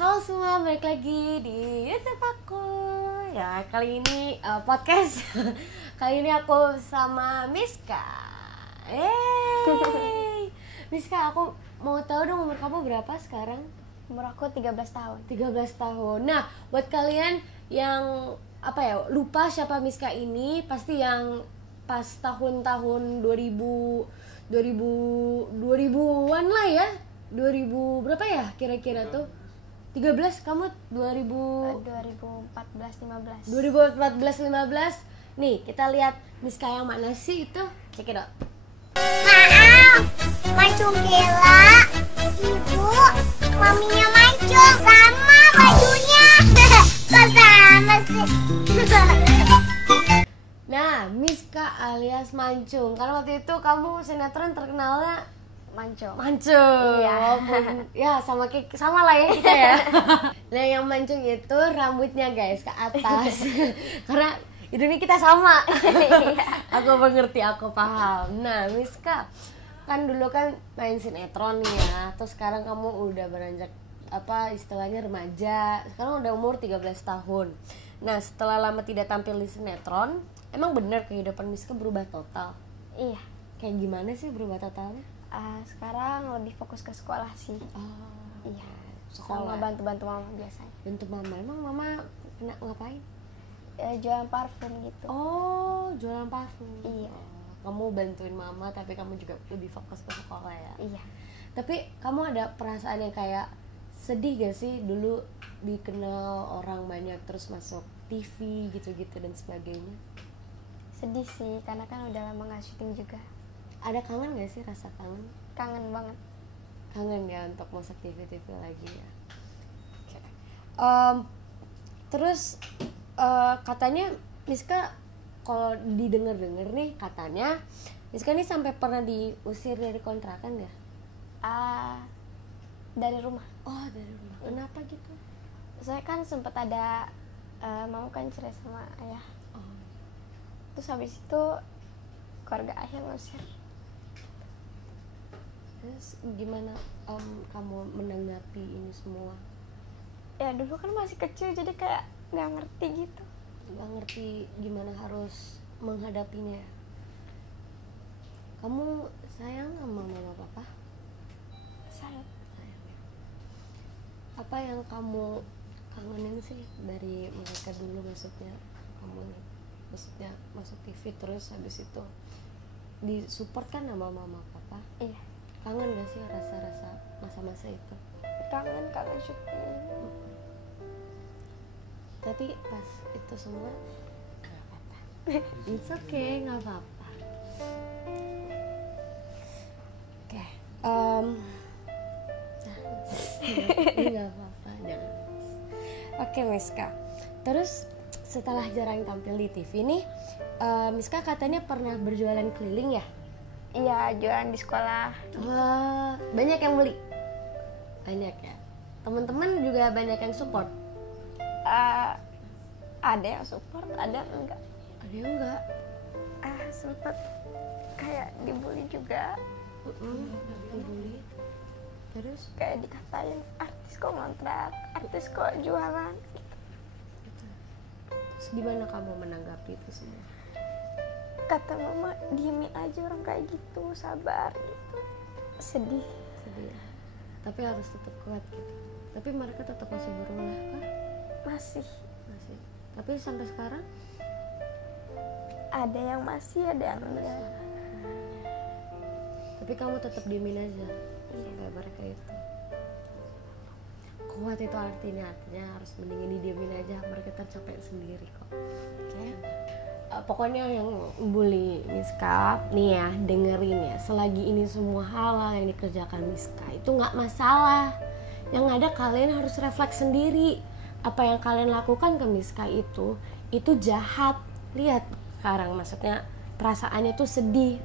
Halo semua, balik lagi di YouTube aku. Ya, kali ini podcast. Kali ini aku sama Miska. Miska, aku mau tahu dong umur kamu berapa sekarang? Umur aku 13 tahun. 13 tahun. Nah, buat kalian yang lupa siapa Miska ini, pasti yang pas tahun-tahun 2000-an lah ya. 2000 berapa ya kira-kira tuh? 13, kamu 2014-15. 2014-15. Nih, kita lihat Miska yang mana sih itu? Cek it out. Maaf, Mancung Gila. Ibu, maminya Mancung sama bajunya. Kok sama sih? Nah, Miska alias Mancung. Karena waktu itu kamu sinetron terkenalnya Mancung. Mancung. Iya. Ya, sama lah ya kita ya. Nah, yang Mancung itu rambutnya guys ke atas. Karena hidungnya kita sama. Aku mengerti, aku paham. Nah, Miska kan dulu kan main sinetron nih ya. Terus sekarang kamu udah beranjak istilahnya remaja. Sekarang udah umur 13 tahun. Nah, setelah lama tidak tampil di sinetron, emang bener kehidupan Miska berubah total? Iya. Kayak gimana sih berubah totalnya? Sekarang lebih fokus ke sekolah sih. Oh, Iya. sekolah. Sama bantu-bantu mama biasanya. Untuk mama, emang mama kena ngapain? Jualan parfum gitu. Oh, jualan parfum. Iya. Kamu bantuin mama, tapi kamu juga lebih fokus ke sekolah ya? Iya. Tapi kamu ada perasaan yang kayak sedih gak sih dulu dikenal orang banyak terus masuk TV gitu-gitu dan sebagainya? Sedih sih, karena kan udah lama gak syuting juga. Ada kangen gak sih, rasa kangen? Kangen banget. Kangen ya untuk masuk TV-TV lagi ya. Okay. Terus katanya Miska, kalau didengar-dengar nih katanya Miska nih sampai pernah diusir dari kontrakan ya? Dari rumah. Oh, dari rumah. Kenapa gitu? Saya kan sempat ada mau kan cerai sama ayah. Oh. Terus habis itu keluarga ayah ngusir. Terus gimana kamu menanggapi ini semua? Ya dulu kan masih kecil jadi kayak nggak ngerti gitu. Nggak ngerti gimana harus menghadapinya. Kamu sayang sama mama papa? Sayang. Sayang ya. Apa yang kamu kangenin sih dari mereka dulu, maksudnya masuk TV terus habis itu disupport kan sama mama papa? Iya. Kangen gak sih rasa-rasa masa-masa itu? Kangen syuting. Tapi pas itu semua gak apa-apa. It's okay, gak apa-apa. Oke, ini gak apa-apa, jangan. Oke Miska, terus setelah jarang tampil di TV nih, Miska katanya pernah berjualan keliling ya? Iya, jualan di sekolah. Wah, banyak yang beli? Banyak ya? Teman-teman juga banyak yang support? Ada yang support, ada enggak. Ada yang enggak? Sempet kayak dibully juga. Dibully? Terus? Kayak dikatain, artis kok ngontrak, artis kok jualan gitu. Terus gimana kamu menanggapi itu semua? Kata mama, diemin aja orang kayak gitu, sabar gitu. Sedih ya. Tapi harus tetap kuat gitu. Tapi mereka tetap masih berulah kah? Masih. Tapi sampai sekarang? Ada yang masih, ada yang enggak. Tapi kamu tetap diemin aja. Sampai mereka itu. Kuat itu artinya harus mendingin didiemin aja. Mereka tercapai sendiri kok. Oke? Pokoknya yang bully Miska nih ya, dengerin ya, selagi ini semua hal yang dikerjakan Miska itu nggak masalah. Yang ada kalian harus refleks sendiri. Apa yang kalian lakukan ke Miska itu jahat. Lihat sekarang, maksudnya perasaannya tuh sedih.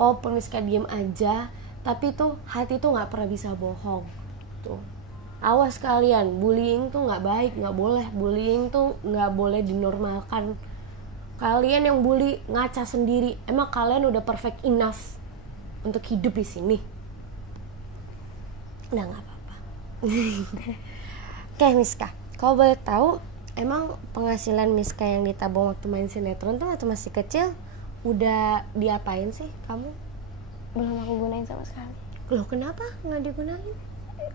Walaupun Miska diem aja, tapi tuh hati tuh nggak pernah bisa bohong. Tuh, awas kalian, bullying tuh nggak baik, nggak boleh. Bullying tuh nggak boleh dinormalkan. Kalian yang bully ngaca sendiri. Emang kalian udah perfect enough untuk hidup di sini? Udah nggak apa-apa. Oke Miska, kalau boleh tahu emang penghasilan Miska yang ditabung waktu main sinetron tuh waktu masih kecil udah diapain sih kamu? Belum aku gunain sama sekali. Loh kenapa nggak digunain?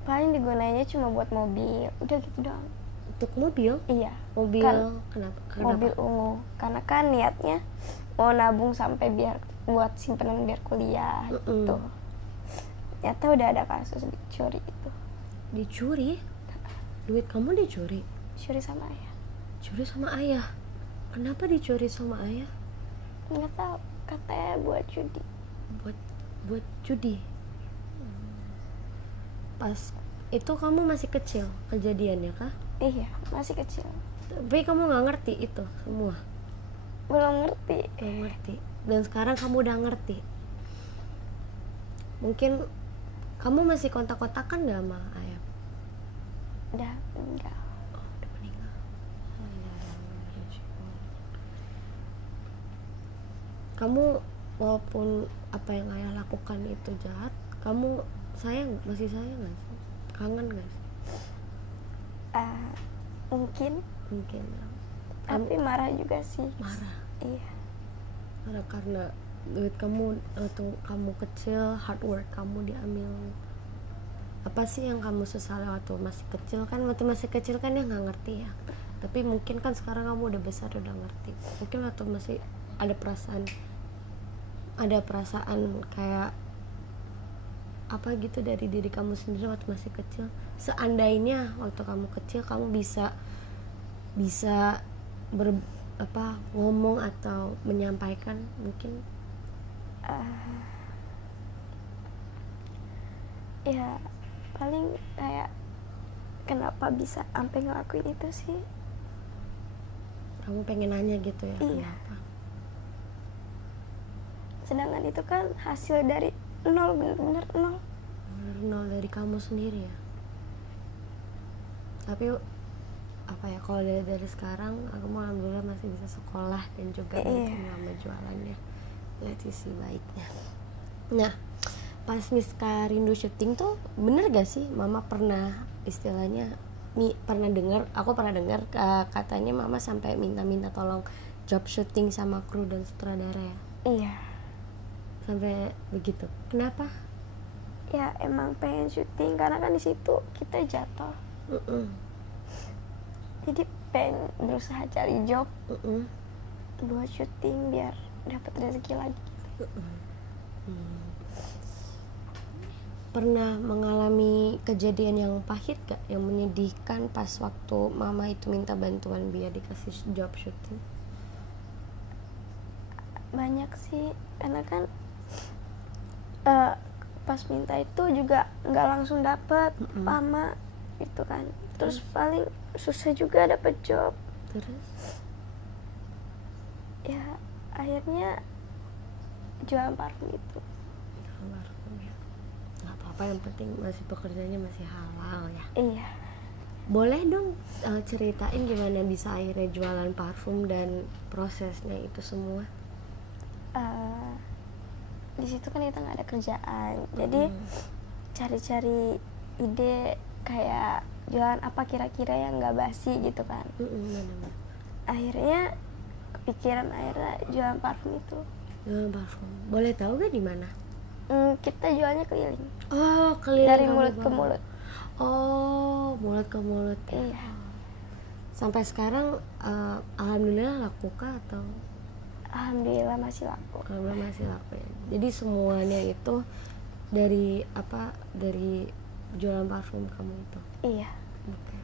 Paling digunainnya cuma buat mobil, udah gitu doang. Untuk mobil? Iya. Mobil Kan kenapa? mobil ungu, karena kan niatnya mau nabung sampai biar buat simpanan biar kuliah gitu. Ternyata udah ada kasus dicuri itu. Dicuri? Duit kamu dicuri? Dicuri sama ayah. Curi sama ayah? Kenapa dicuri sama ayah? Nggak tahu, katanya buat judi. Buat judi. Pas itu kamu masih kecil kejadiannya kah? Iya, masih kecil. Tapi kamu nggak ngerti itu semua? Belum ngerti. Nggak ngerti. Dan sekarang kamu udah ngerti. Mungkin kamu masih kontak-kontakan nggak sama ayah? Udah enggak. Oh, udah meninggal. Kamu walaupun apa yang ayah lakukan itu jahat, kamu masih sayang nggak sih? Kangen nggak sih? Mungkin, Kamu tapi marah juga sih. marah. Iya. Marah karena duit kamu waktu kamu kecil, hard work kamu diambil. Apa sih yang kamu sesali waktu masih kecil? Kan waktu masih kecil kan ya nggak ngerti ya. Tapi mungkin kan sekarang kamu udah besar udah ngerti. Mungkin waktu masih ada perasaan kayak apa gitu dari diri kamu sendiri waktu masih kecil. Seandainya waktu kamu kecil kamu bisa ngomong atau menyampaikan mungkin. Ya paling kayak kenapa bisa sampai ngelakuin itu sih. Kamu pengen nanya gitu ya? Iya. Kenapa? Sedangkan itu kan hasil dari nol, bener-bener nol. Nol dari kamu sendiri ya. Tapi apa ya, kalau dari sekarang aku mau alhamdulillah masih bisa sekolah dan juga mungkin mama jualannya. Lihat sisi baiknya. Nah, pas Miska rindu syuting tuh bener gak sih mama pernah istilahnya aku pernah dengar katanya mama sampai minta tolong job syuting sama kru dan sutradara ya? Iya. Sampai begitu. Kenapa? Ya emang pengen syuting karena kan di situ kita jatuh. Jadi pengen berusaha cari job buat syuting biar dapat rezeki lagi gitu. Pernah mengalami kejadian yang pahit gak? Yang menyedihkan pas waktu mama itu minta bantuan biar dikasih job syuting? Banyak sih, karena kan pas minta itu juga nggak langsung dapet, lama gitu kan. Terus paling susah juga dapet job. Terus? Ya akhirnya jualan parfum itu. Nggak apa-apa, yang penting masih pekerjaannya masih halal ya. Iya. Boleh dong ceritain gimana bisa akhirnya jualan parfum dan prosesnya itu semua? Di situ kan kita nggak ada kerjaan, jadi cari-cari ide kayak jualan apa kira-kira yang nggak basi gitu kan. Akhirnya kepikiran jualan parfum itu. Jualan parfum. Boleh tahu gak di mana? Kita jualnya keliling. Oh, keliling Dari mulut ke mulut. Oh, mulut ke mulut. Iya. Sampai sekarang alhamdulillah laku kah atau? Alhamdulillah masih laku. Alhamdulillah masih laku ya. Jadi semuanya itu dari jualan parfum kamu itu? Iya. Okay.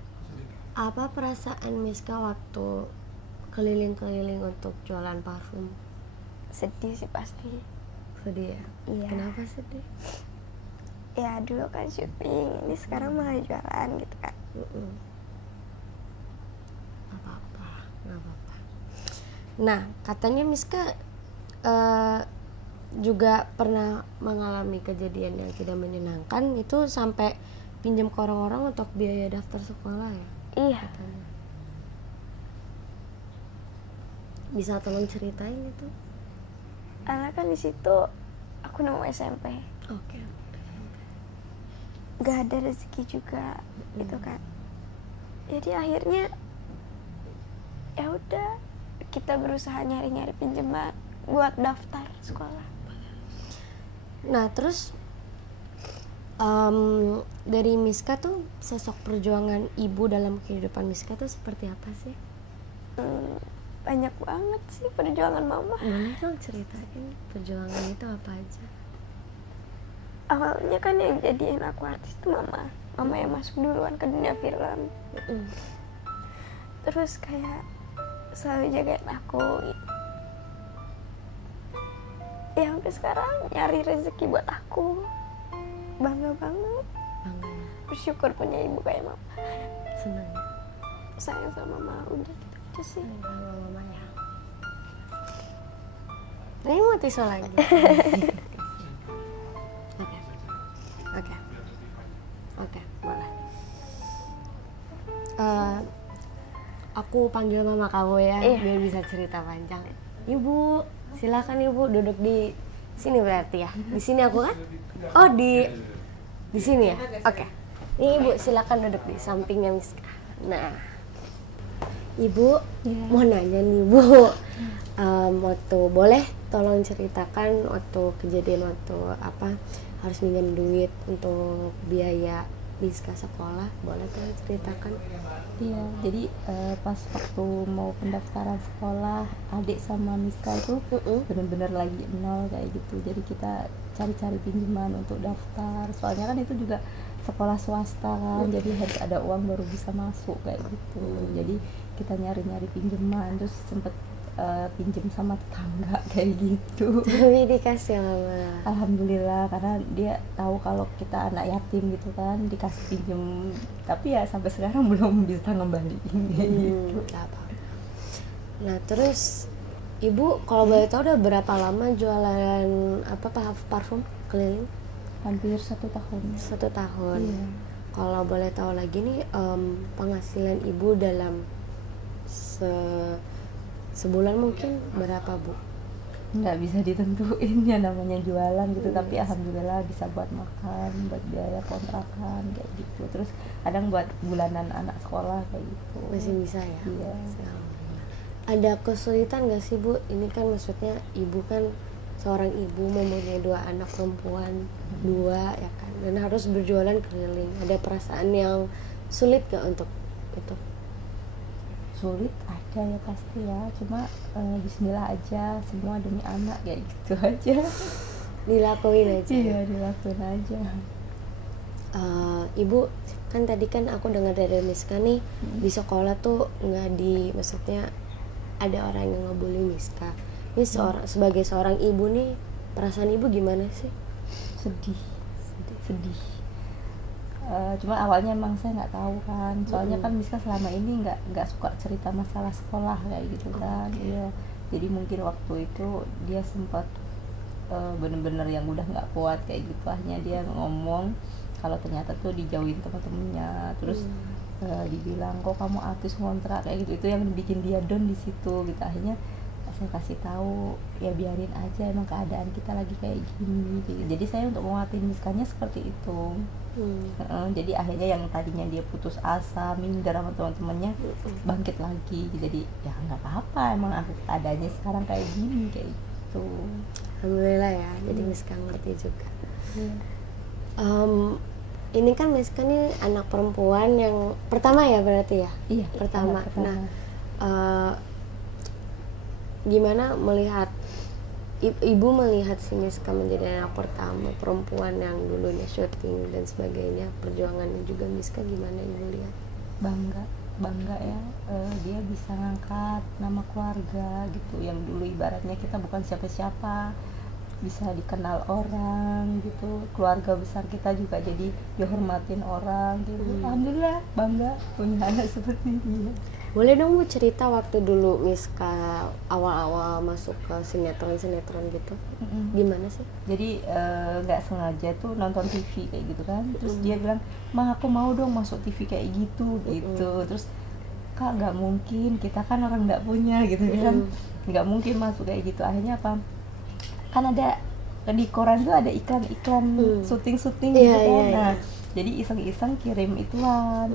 Apa perasaan Miska waktu keliling-keliling untuk jualan parfum? Sedih sih pasti. Sedih ya? Iya. Kenapa sedih? Ya dulu kan syuting, ini sekarang malah jualan gitu kan. Gak apa-apa. Nah, katanya Miska juga pernah mengalami kejadian yang tidak menyenangkan, itu sampai pinjam ke orang-orang untuk biaya daftar sekolah ya? Iya. Katanya. Bisa tolong ceritain itu? Karena kan di situ aku nemu SMP. Oke. Gak ada rezeki juga gitu kan. Jadi akhirnya ya udah kita berusaha nyari-nyari pinjaman buat daftar sekolah. Nah terus dari Miska tuh sosok perjuangan ibu dalam kehidupan Miska tuh seperti apa sih? Banyak banget sih perjuangan mama. Boleh dong ceritain perjuangan itu apa aja? Awalnya kan yang jadiin aku artis tuh mama yang masuk duluan ke dunia film. Terus kayak selalu jagain aku gitu. Ya sampai sekarang nyari rezeki buat aku. Bangga banget. Bangga ya? Bersyukur punya ibu kayak mama. Senang ya? Sayang sama mama, udah gitu aja sih. Sayang sama mama ya. Ini mau tisu lagi. Oke, boleh. Aku panggil mama kamu ya, biar bisa cerita panjang. Ibu, silakan ibu duduk di sini berarti ya. Di sini aku kan? Oh di sini ya. Oke. Ini ibu silakan duduk di sampingnya Miska. Nah, ibu mau nanya nih bu, waktu boleh tolong ceritakan waktu kejadian waktu apa harus minjem duit untuk biaya Miska sekolah, boleh tolong ceritakan? Iya, jadi pas waktu mau pendaftaran sekolah, adik sama Miska itu benar-benar lagi nol kayak gitu. Jadi kita cari-cari pinjaman untuk daftar. Soalnya kan itu juga sekolah swasta kan, jadi harus ada uang baru bisa masuk kayak gitu. Jadi kita nyari-nyari pinjaman, terus sempet pinjem sama tetangga kayak gitu. Tapi dikasih lama. Alhamdulillah, karena dia tahu kalau kita anak yatim gitu kan, dikasih pinjem. Tapi ya sampai sekarang belum bisa ngembaliin kayak gitu. Nah terus ibu kalau boleh tahu udah berapa lama jualan apa parfum keliling? Hampir 1 tahun. 1 tahun. Iya. Kalau boleh tahu lagi nih penghasilan ibu dalam sebulan mungkin berapa bu? Nggak bisa ditentuin ya, namanya jualan gitu. Tapi alhamdulillah bisa buat makan, buat biaya kontrakan kayak gitu. Terus kadang buat bulanan anak sekolah kayak gitu. Masih bisa ya? Iya. Ada kesulitan nggak sih bu? Ini kan maksudnya ibu kan seorang ibu mempunyai 2 anak perempuan, 2 ya kan, dan harus berjualan keliling. Ada perasaan yang sulit gak untuk itu? Sulit ada ya pasti ya, cuma bismillah aja, semua demi anak kayak gitu aja. Dilakuin aja. Iya, dilakuin aja. Ibu kan tadi kan aku dengar dari Miska nih, di sekolah tuh maksudnya ada orang yang ngebully Miska. Ini sebagai seorang ibu nih, perasaan ibu gimana sih? Sedih. Cuma awalnya emang saya nggak tahu kan, soalnya kan Miska selama ini nggak suka cerita masalah sekolah kayak gitu kan. Iya, jadi mungkin waktu itu dia sempat bener-bener yang udah nggak kuat kayak gitu, akhirnya dia ngomong kalau ternyata tuh dijauhin teman-temannya, terus dibilang kok kamu artis ngontrak kayak gitu. Itu yang bikin dia down di situ gitu. Akhirnya saya kasih tahu ya biarin aja, emang keadaan kita lagi kayak gini gitu. Jadi saya untuk menguatin Miskanya seperti itu. Jadi akhirnya yang tadinya dia putus asa, minder sama teman-temannya, bangkit lagi. Jadi ya nggak apa-apa, emang aku keadaannya sekarang kayak gini kayak gitu. Alhamdulillah ya, jadi Miska ngerti juga. Ini kan Miska nih anak perempuan yang pertama ya berarti ya? Iya, pertama. Nah, gimana melihat ibu melihat si Miska menjadi anak pertama perempuan yang dulunya syuting dan sebagainya, perjuangannya juga Miska gimana ibu lihat? Bangga ya, dia bisa ngangkat nama keluarga gitu, yang dulu ibaratnya kita bukan siapa-siapa, bisa dikenal orang gitu, keluarga besar kita juga jadi dihormatin orang gitu. Alhamdulillah bangga punya anak seperti dia. Boleh dong bu cerita waktu dulu Miska awal-awal masuk ke sinetron gitu, gimana sih? Jadi nggak sengaja tuh nonton TV kayak gitu kan, terus dia bilang, "Ma, aku mau dong masuk TV kayak gitu." Terus, "Kak, nggak mungkin, kita kan orang nggak punya," gitu kan, nggak mungkin masuk kayak gitu. Akhirnya apa? Kan ada di koran tuh ada iklan syuting gitu kan. Nah, jadi iseng-iseng kirim ituan.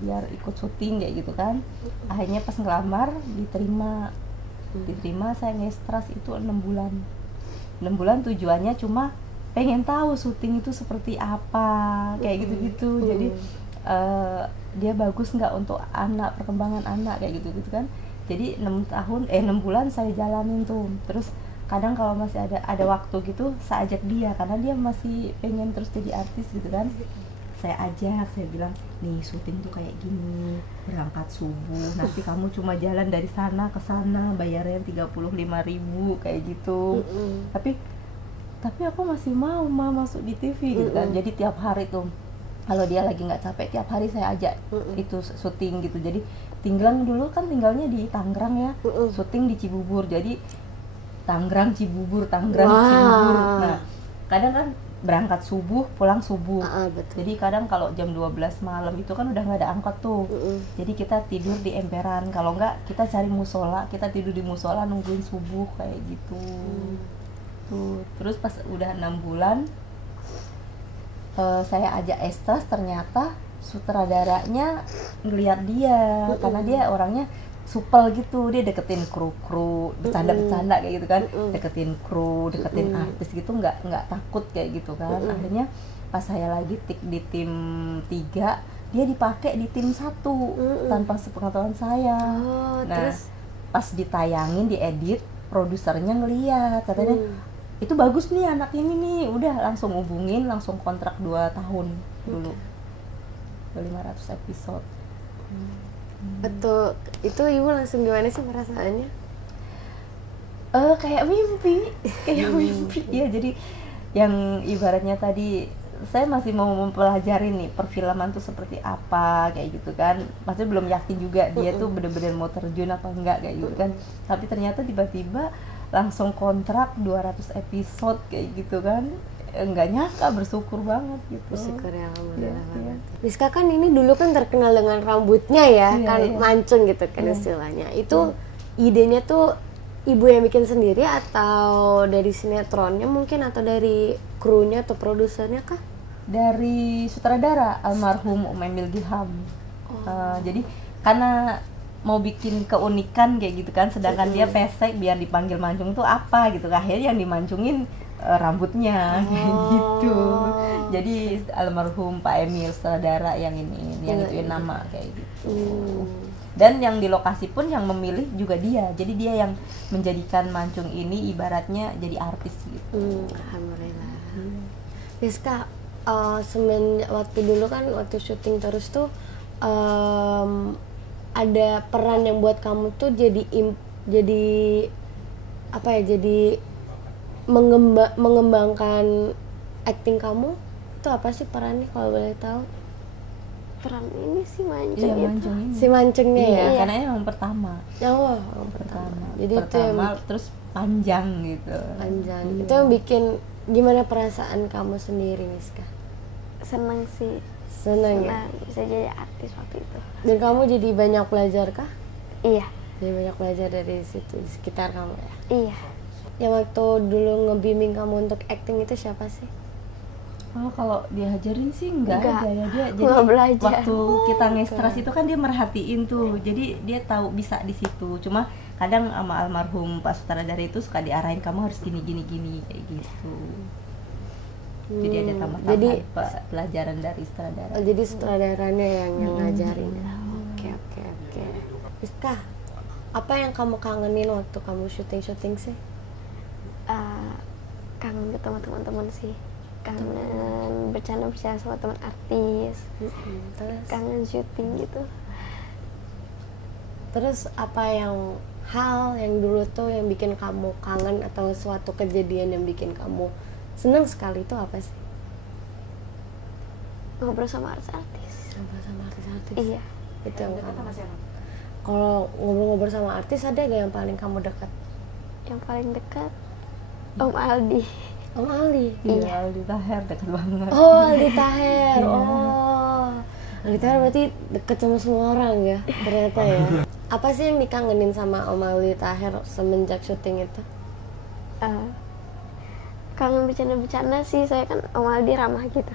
biar ikut syuting kayak gitu kan. Akhirnya pas ngelamar diterima, saya ngestras itu 6 bulan. 6 bulan tujuannya cuma pengen tahu syuting itu seperti apa kayak gitu-gitu. Jadi dia bagus nggak untuk anak, perkembangan anak kayak gitu-gitu kan. Jadi 6 bulan saya jalanin tuh. Terus kadang kalau masih ada waktu gitu saya ajak dia karena dia masih pengen terus jadi artis gitu kan. Saya ajak, saya bilang nih syuting tuh kayak gini, berangkat subuh, nanti kamu cuma jalan dari sana ke sana, bayarnya 35.000 kayak gitu. Tapi aku masih mau masuk di TV gitu kan. Jadi tiap hari tuh kalau dia lagi nggak capek, tiap hari saya ajak itu syuting gitu. Jadi dulu kan tinggalnya di Tangerang ya, syuting di Cibubur. Jadi Tangerang Cibubur. Nah kadang kan berangkat subuh, pulang subuh. Betul. Jadi kadang kalau jam 12 malam itu kan udah nggak ada angkot tuh. Jadi kita tidur di emperan. Kalau nggak kita cari musola, kita tidur di musola nungguin subuh kayak gitu. Tuh. Terus pas udah 6 bulan saya ajak estras, ternyata sutradaranya ngeliat dia karena dia orangnya supel gitu, dia deketin kru bercanda kayak gitu kan, deketin kru, deketin artis gitu, nggak takut kayak gitu kan. Akhirnya pas saya lagi di tim 3, dia dipakai di tim 1 tanpa sepengetahuan saya. Nah terus pas ditayangin, diedit, produsernya ngeliat, katanya itu bagus nih anak ini nih, udah langsung hubungin, langsung kontrak 2 tahun dulu, 500 episode. Betul, itu ibu langsung gimana sih perasaannya? Kayak mimpi. Ya jadi yang ibaratnya tadi saya masih mau mempelajari nih perfilman tuh seperti apa kayak gitu kan. Masih belum yakin juga dia tuh bener-bener mau terjun apa enggak kayak gitu kan. Tapi ternyata tiba-tiba langsung kontrak 200 episode kayak gitu kan. Enggak nyangka, bersyukur banget gitu. Bersyukur ya, alhamdulillah banget. Rizka kan ini dulu kan terkenal dengan rambutnya ya, mancung gitu kan istilahnya. Itu idenya tuh ibu yang bikin sendiri atau dari sinetronnya mungkin, atau dari krunya atau produsernya kah? Dari sutradara almarhum Emil Gilham. Jadi karena mau bikin keunikan kayak gitu kan, sedangkan dia pesek, biar dipanggil mancung tuh apa gitu, akhirnya yang dimancungin rambutnya kayak gitu. Jadi almarhum Pak Emil sutradara yang yang ituin nama kayak gitu. Dan yang di lokasi pun yang memilih juga dia. Jadi dia yang menjadikan mancung ini ibaratnya jadi artis gitu. Alhamdulillah. Rizka, waktu dulu kan waktu syuting terus tuh ada peran yang buat kamu tuh jadi apa ya, jadi mengembangkan acting kamu itu apa sih perannya kalau boleh tahu? Peran ini sih mancung gitu. Si mancungnya ya? Karena yang pertama. Pertama. Jadi pertama, itu terus panjang gitu. Panjang. Itu yang bikin gimana perasaan kamu sendiri, Miska? Seneng sih. Seneng ya? Bisa jadi artis waktu itu. Dan kamu jadi banyak belajar kah? Iya. Jadi banyak belajar dari situ, di sekitar kamu ya? Iya. Yang waktu dulu ngebimbing kamu untuk acting itu siapa sih? Kalau diajarin sih enggak ada ya, dia jadi belajar. Waktu kita ngestras itu kan dia merhatiin tuh, jadi dia tahu bisa di situ. Cuma kadang sama almarhum Pak sutradara itu suka diarahin, kamu harus gini kayak gitu. Jadi ada tambahan pelajaran dari sutradara. Jadi sutradaranya yang ngajarin. Oke. Rizka, apa yang kamu kangenin waktu kamu syuting sih? Kangen ketemu teman-teman sih, kangen bercanda sama teman artis, Terus? kangen syuting gitu. Terus apa hal yang dulu tuh yang bikin kamu kangen, atau suatu kejadian yang bikin kamu senang sekali itu apa sih? Ngobrol sama artis. Ngobrol sama artis. Iya. Itu yang kamu. Kalau ngobrol sama artis, ada gak yang paling kamu dekat? Yang paling dekat Om Aldi. Om Aldi? Iya, Aldi Taher dekat banget. Oh, Aldi Taher. Aldi Taher berarti deket sama semua orang ya, ternyata ya. Apa sih yang dikangenin sama Om Aldi Taher semenjak syuting itu? Kangen bercanda-bercanda sih, saya kan Om Aldi ramah gitu.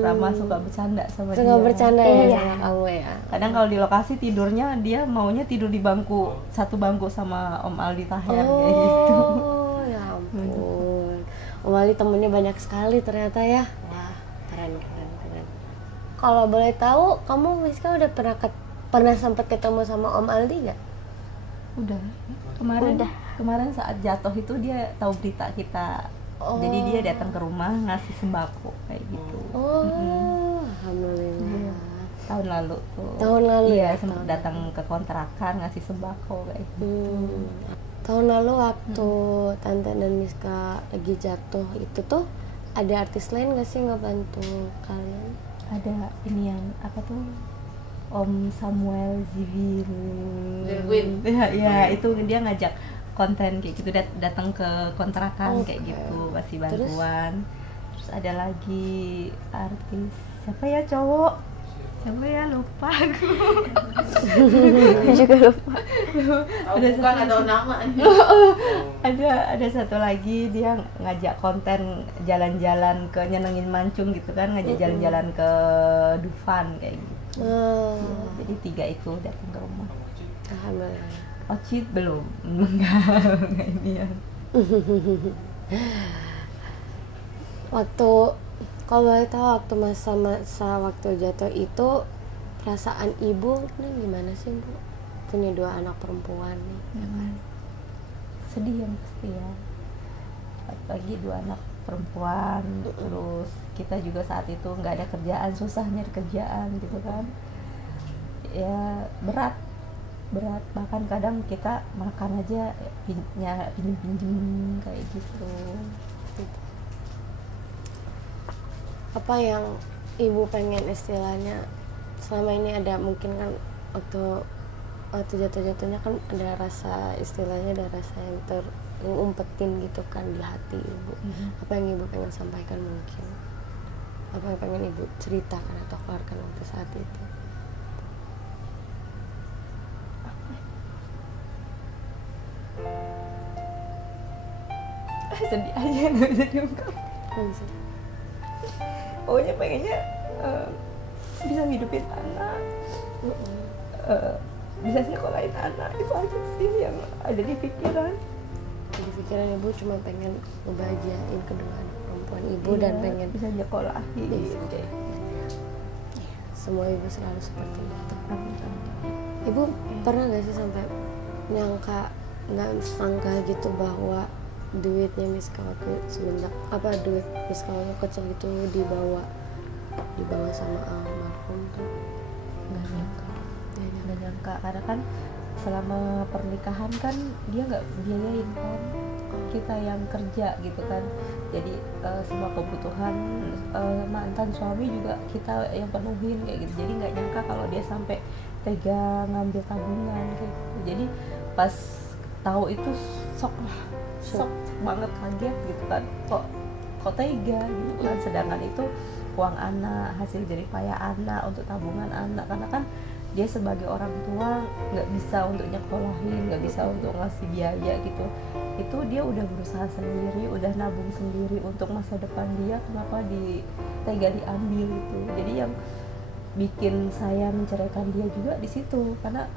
Ramah, suka bercanda sama dia. Suka bercanda ya Iya. sama kamu ya? Kadang kalau di lokasi tidurnya dia maunya tidur di satu bangku sama Om Aldi Taher kayak gitu. Oh ya ampun, Om Ali temennya banyak sekali ternyata ya. Wah keren. Kalau boleh tahu, kamu Miska udah pernah sempat ketemu sama Om Aldi nggak? Udah kemarin saat jatuh itu dia tahu berita kita. Oh. Jadi dia datang ke rumah ngasih sembako kayak gitu. Oh, alhamdulillah. Tahun lalu tuh. Tahun lalu iya, ya? sempat datang ke kontrakan ngasih sembako kayak gitu. Tahun lalu waktu Tante dan Miska lagi jatuh itu tuh ada artis lain nggak sih ngebantu kalian? Ada ini yang apa tuh? Om Samuel Zivin. Ya, itu dia ngajak konten kayak gitu, datang ke kontrakan kayak gitu, kasih bantuan. Terus ada lagi artis siapa ya, cowok siapa ya, lupa aku. Juga lupa. Ada nama. ada satu lagi dia ngajak konten jalan-jalan ke nyenengin Mancung gitu kan, ngajak jalan-jalan ke Dufan kayak gitu. Jadi 3 itu datang ke rumah. Alhamdulillah. Ocit belum, enggak ini ya. Kalau boleh tahu waktu masa waktu jatuh itu perasaan ibu nih gimana sih Bu? Punya 2 anak perempuan nih, ya kan? Sedih yang pasti ya. Apalagi 2 anak perempuan, terus kita juga saat itu nggak ada kerjaan, susah nyari kerjaan gitu kan. Ya berat, bahkan kadang kita makan aja pinjem kayak gitu. Apa yang ibu pengen istilahnya selama ini ada mungkin kan waktu jatuhnya kan ada rasa istilahnya ada rasa yang umpetin gitu kan di hati ibu. Apa yang ibu pengen sampaikan mungkin? Apa yang pengen ibu ceritakan atau keluarkan waktu saat itu? Sedih aja, nggak bisa diungkap. Pokoknya pengennya bisa ngidupin anak, bisa sekolahin anak, itu aja sih yang ada di pikiran. Di pikiran ibu cuma pengen ngebahagiain kedua anak perempuan ibu dan pengen bisa nyekolahin. Semua ibu selalu seperti itu. Ibu pernah nggak sih sampai nggak sangka gitu bahwa duitnya Miska waktu semenjak duit Miska waktu kecil itu dibawa sama almarhum tuh? Nggak nyangka karena kan selama pernikahan kan dia nggak biayain kan, kita yang kerja gitu kan. Jadi semua kebutuhan mantan suami juga kita yang penuhin kayak gitu. Jadi nggak nyangka kalau dia sampai tega ngambil tabungan kayak gitu. Jadi pas tahu itu shock banget, kaget gitu kan, kok tega gitu kan. Sedangkan itu uang anak, hasil jerih payah anak untuk tabungan anak, karena kan dia sebagai orang tua nggak bisa untuk nyekolahin, nggak bisa untuk ngasih biaya gitu. Itu dia udah berusaha sendiri, udah nabung sendiri untuk masa depan dia, kenapa tega diambil gitu. Jadi yang bikin saya menceraikan dia juga di situ, karena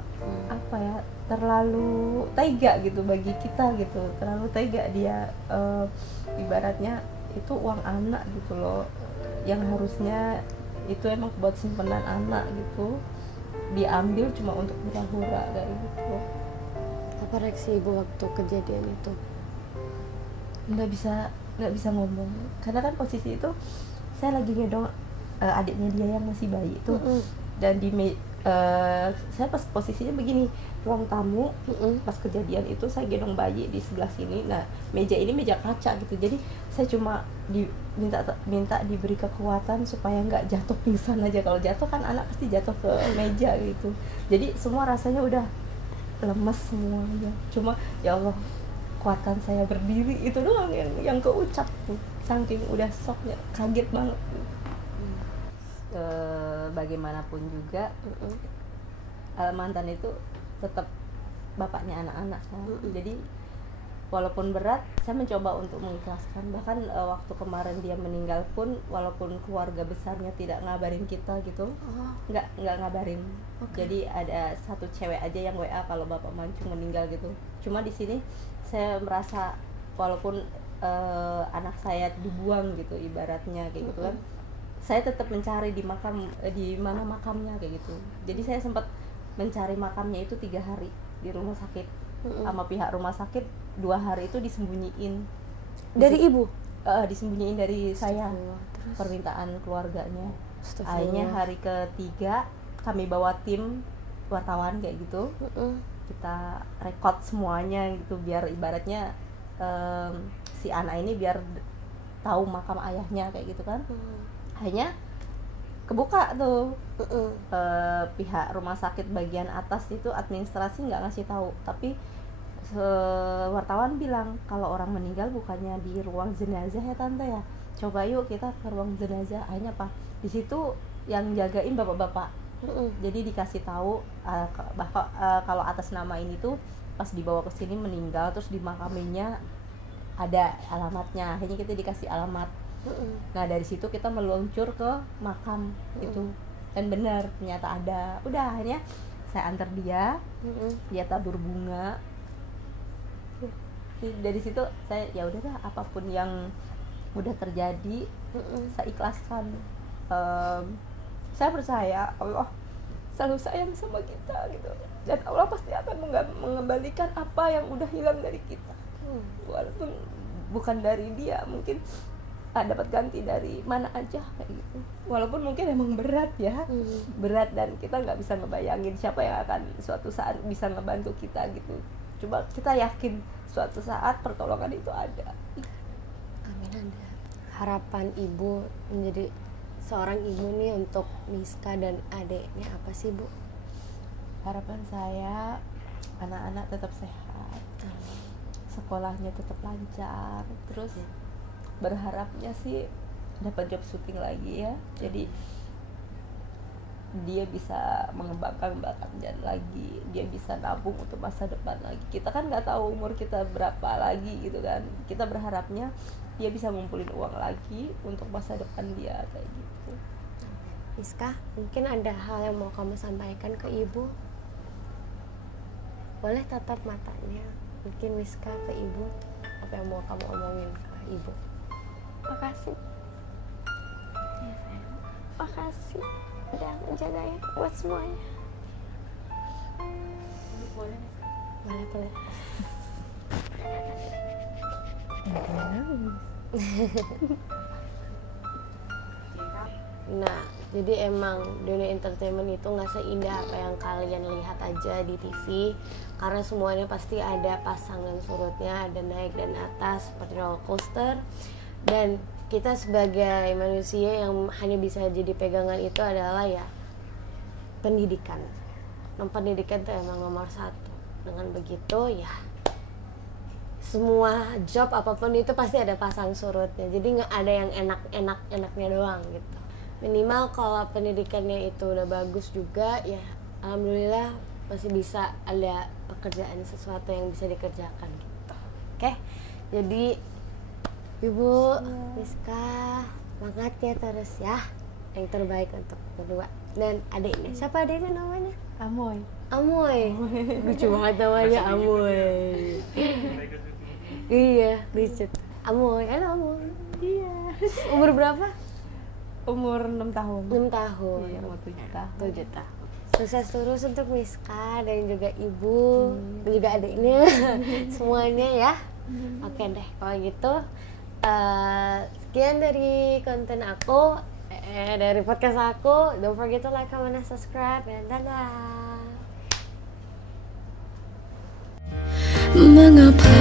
apa ya, terlalu tega gitu bagi kita gitu, terlalu tega dia. Ibaratnya itu uang anak gitu loh, yang harusnya itu emang buat simpenan anak gitu, diambil cuma untuk hura-hura kayak gitu. Apa reaksi ibu waktu kejadian itu? Nggak bisa ngomong, karena kan posisi itu saya lagi gendong adiknya dia yang masih bayi itu. Dan saya pas posisinya begini, ruang tamu, pas kejadian itu saya gendong bayi di sebelah sini. Nah meja ini meja kaca gitu, jadi saya cuma minta diberi kekuatan supaya nggak jatuh pingsan aja. Kalau jatuh kan anak pasti jatuh ke meja gitu. Jadi semua rasanya udah lemes semuanya, cuma ya Allah kuatkan saya berdiri, itu doang yang keucap tuh, saking udah shocknya, kaget banget. Bagaimanapun juga mantan itu tetap bapaknya anak-anak kan. Jadi walaupun berat saya mencoba untuk mengikhlaskan. Bahkan waktu kemarin dia meninggal pun walaupun keluarga besarnya tidak ngabarin kita gitu, nggak ngabarin. Jadi ada satu cewek aja yang WA kalau Bapak Mancung meninggal gitu. Cuma di sini saya merasa walaupun anak saya dibuang gitu ibaratnya kayak gitu kan, saya tetap mencari di mana makamnya kayak gitu. Jadi saya sempat mencari makamnya itu 3 hari di rumah sakit sama pihak rumah sakit. 2 hari itu disembunyiin dari ibu, disembunyiin dari saya. Permintaan keluarganya. Akhirnya hari ketiga kami bawa tim wartawan kayak gitu, kita rekod semuanya gitu biar ibaratnya si anak ini biar tahu makam ayahnya kayak gitu kan. Akhirnya kebuka tuh, pihak rumah sakit bagian atas itu administrasi nggak ngasih tahu, tapi wartawan bilang kalau orang meninggal bukannya di ruang jenazah ya tante ya, coba yuk kita ke ruang jenazah. Akhirnya apa, di situ yang jagain bapak-bapak. Jadi dikasih tahu bahwa kalau atas nama ini tuh pas dibawa ke sini meninggal, terus di makaminya ada alamatnya. Akhirnya kita dikasih alamat. Nah dari situ kita meluncur ke makam itu, dan benar ternyata ada. Udah akhirnya saya antar dia tabur bunga. Dari situ saya ya udah dah, apapun yang udah terjadi saya ikhlaskan. Saya percaya Allah selalu sayang sama kita gitu, dan Allah pasti akan mengembalikan apa yang udah hilang dari kita. Walaupun bukan dari dia, mungkin dapat ganti dari mana aja kayak gitu. Walaupun mungkin emang berat ya, berat, dan kita nggak bisa ngebayangin siapa yang akan suatu saat bisa ngebantu kita gitu. Coba kita yakin suatu saat pertolongan itu ada. Amin. Ada harapan ibu menjadi seorang ibu nih untuk Miska dan adiknya apa sih Bu? Harapan saya anak-anak tetap sehat, sekolahnya tetap lancar, terus berharapnya sih dapat job syuting lagi ya, jadi dia bisa mengembangkan bakatnya lagi, dia bisa nabung untuk masa depan lagi. Kita kan nggak tahu umur kita berapa lagi gitu kan, kita berharapnya dia bisa ngumpulin uang lagi untuk masa depan dia kayak gitu. Miska, mungkin ada hal yang mau kamu sampaikan ke ibu? Boleh tatap matanya, mungkin Miska ke ibu, apa yang mau kamu omongin ke ibu? Makasih ya sayang, makasih udah menjagain buat semuanya. Boleh. Nah, jadi emang dunia entertainment itu nggak seindah apa yang kalian lihat aja di TV, karena semuanya pasti ada pasangan surutnya, ada naik dan atas seperti roller coaster. Dan kita sebagai manusia yang hanya bisa jadi pegangan itu adalah ya pendidikan. Pendidikan itu emang nomor 1. Dengan begitu ya semua job apapun itu pasti ada pasang surutnya. Jadi nggak ada yang enak-enaknya doang gitu. Minimal kalau pendidikannya itu udah bagus juga ya alhamdulillah masih bisa ada pekerjaan sesuatu yang bisa dikerjakan gitu. Oke? Jadi Ibu Miska, semangat ya terus ya. Yang terbaik untuk berdua. Dan adiknya, siapa adiknya namanya? Amoy. Lucu banget namanya Amoy. Iya, lucu. Amoy, halo Amoy. Iya. Umur berapa? Umur 6 tahun. 6 tahun. Iya, mau 7 tahun. 7 tahun. Sukses terus untuk Miska dan juga ibu dan juga adiknya. Semuanya ya. Oke deh, kalau gitu sekian dari konten aku, dari podcast aku. Don't forget to like, comment, and subscribe, and dadah. Mengapa